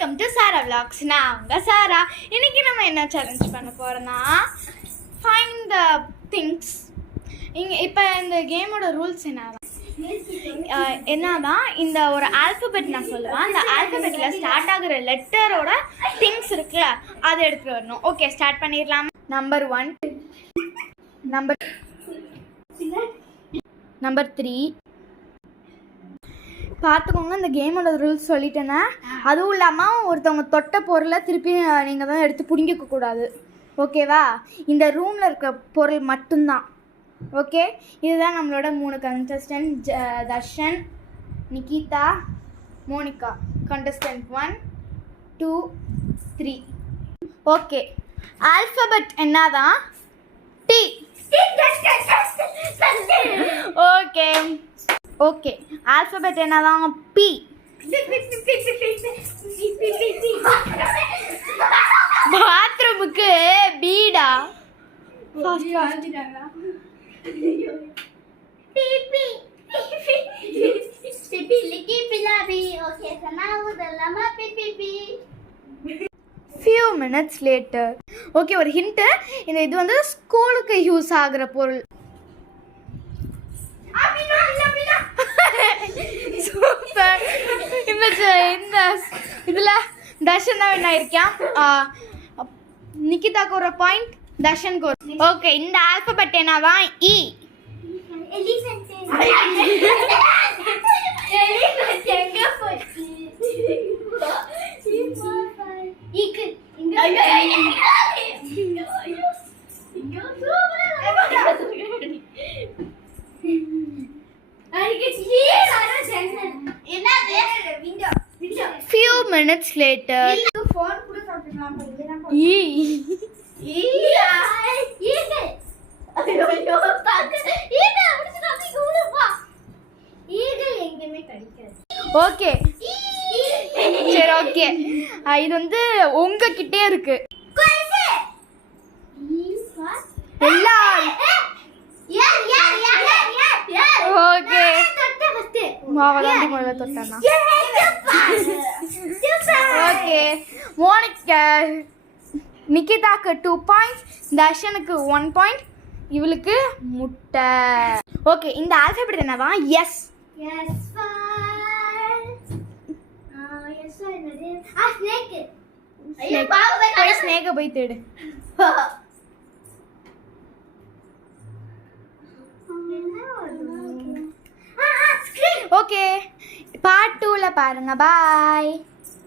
Welcome to Sarah vlogs. நான் உங்கள் சாரா. இன்றைக்கி நம்ம என்ன சேலஞ்ச் பண்ண போகிறோன்னா ஃபைண்ட் த திங்ஸ். இப்போ இந்த கேமோட ரூல்ஸ் என்னதான் இந்த ஒரு ஆல்ஃபபெட் நான் சொல்லுவேன். அந்த ஆல்ஃபபெட்டில் ஸ்டார்ட் ஆகுற லெட்டரோட திங்ஸ் இருக்குல்ல, அதை எடுத்துகிட்டு வரணும். ஓகே, ஸ்டார்ட் பண்ணிடலாம். Number 1, number 3. பார்த்துக்கோங்க, இந்த கேமோட ரூல்ஸ் சொல்லிட்டேன்னா. அதுவும் இல்லாமல் ஒருத்தவங்க தொட்ட பொருளை திருப்பி நீங்கள் தான் எடுத்து பிடிங்கக்கூடாது. ஓகேவா? இந்த ரூமில் இருக்கிற பொருள் மட்டும்தான். ஓகே, இதுதான் நம்மளோட 3 contestant. Darshan, Nikita, Monica. Contestant 1, 2, 3. Okay, alphabet என்னதான்? டி. ஓகே ஓகே, ஆல்ஃபபெட் என்னதான்? பி. பாத்ரூமுக்கு பீடா. Few minutes later. ஓகே, ஒரு ஹிண்ட். இது வந்து ஸ்கூலுக்கு யூஸ் ஆகுற பொருள். சூப்பர். இந்த இதில் தர்ஷன் தான் என்ன இருக்கான். நிகிதாக்கு ஒரு பாயிண்ட், தர்ஷனுக்கு ஒரு. ஓகே, இந்த ஆல்பபெட் என்னதான்? இ. Few minutes later. ஓகே சரி, ஓகே. இது வந்து உங்ககிட்டே இருக்கு. ஓகே, மாவதாண்டி முதல்ல தொட்டானா. ஓகே, மோனிகா நிகிதாக்கு 2 பாயிண்ட்ஸ், தர்ஷனுக்கு 1 பாயிண்ட், இவளுக்கு முட்டை. ஓகே, இந்த ஆல்ஃபபெட் என்னவா? எஸ். ஸ்னேக்க போய் தேடு. ஓகே, பார்ட் 2ல பாருங்க. பாய்.